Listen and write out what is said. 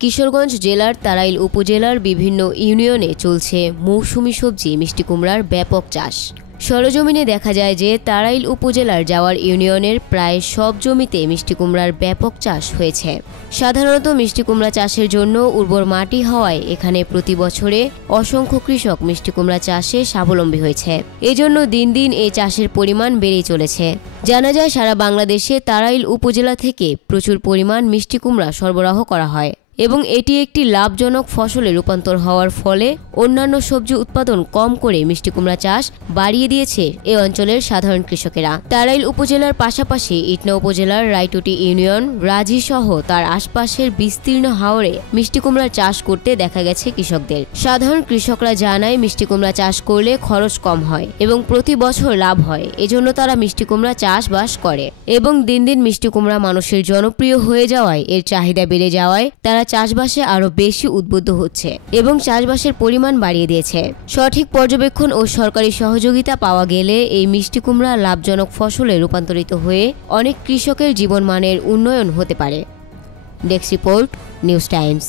কিশোরগঞ্জ জেলার তাড়াইল উপজেলার বিভিন্ন ইউনিয়নে চলছে মৌসুমী সবজি মিষ্টি কুমড়ার ব্যাপক চাষ। সরেজমিনে দেখা যায় যে তাড়াইল উপজেলার জাওয়ার ইউনিয়নের প্রায় সব জমিতে মিষ্টি কুমড়ার ব্যাপক চাষ হয়েছে। সাধারণত মিষ্টি কুমড়া চাষের জন্য উর্বর মাটি হওয়ায় এখানে প্রতি বছরে অসংখ্য কৃষক মিষ্টি কুমড়া চাষে স্বাবলম্বী হয়েছে। এজন্য দিন দিন এই চাষের পরিমাণ বেড়েই চলেছে। জানা যায় সারা বাংলাদেশে তাড়াইল উপজেলা থেকে প্রচুর পরিমাণ মিষ্টি কুমড়া সরবরাহ করা হয় এবং এটি একটি লাভজনক ফসলে রূপান্তর হওয়ার ফলে অন্যান্য সবজি উৎপাদন কম করে মিষ্টি কুমড়া চাষ বাড়িয়ে দিয়েছে এ অঞ্চলের সাধারণ কৃষকেরা। তাড়াইল উপজেলার পাশাপাশি ইটনা উপজেলার রায়টুটি ইউনিয়ন, রাজি সহ তার আশপাশের বিস্তীর্ণ হাওরে মিষ্টি কুমড়া চাষ করতে দেখা গেছে কৃষকদের। সাধারণ কৃষকরা জানায় মিষ্টি কুমড়া চাষ করলে খরচ কম হয় এবং প্রতি বছর লাভ হয়, এজন্য তারা মিষ্টি কুমড়া চাষবাস করে এবং দিন দিন মিষ্টি কুমড়া মানুষের জনপ্রিয় হয়ে যাওয়ায় এর চাহিদা বেড়ে যাওয়ায় তারা চাষবাসে আরো বেশি উদ্বুদ্ধ হচ্ছে এবং চাষবাসের পরিমাণ বাড়িয়ে দিয়েছে। সঠিক পর্যবেক্ষণ ও সরকারি সহযোগিতা পাওয়া গেলে এই মিষ্টি কুমড়া লাভজনক ফসলে রূপান্তরিত হয়ে অনেক কৃষকের জীবনমানের উন্নয়ন হতে পারে। Desk report, news Times.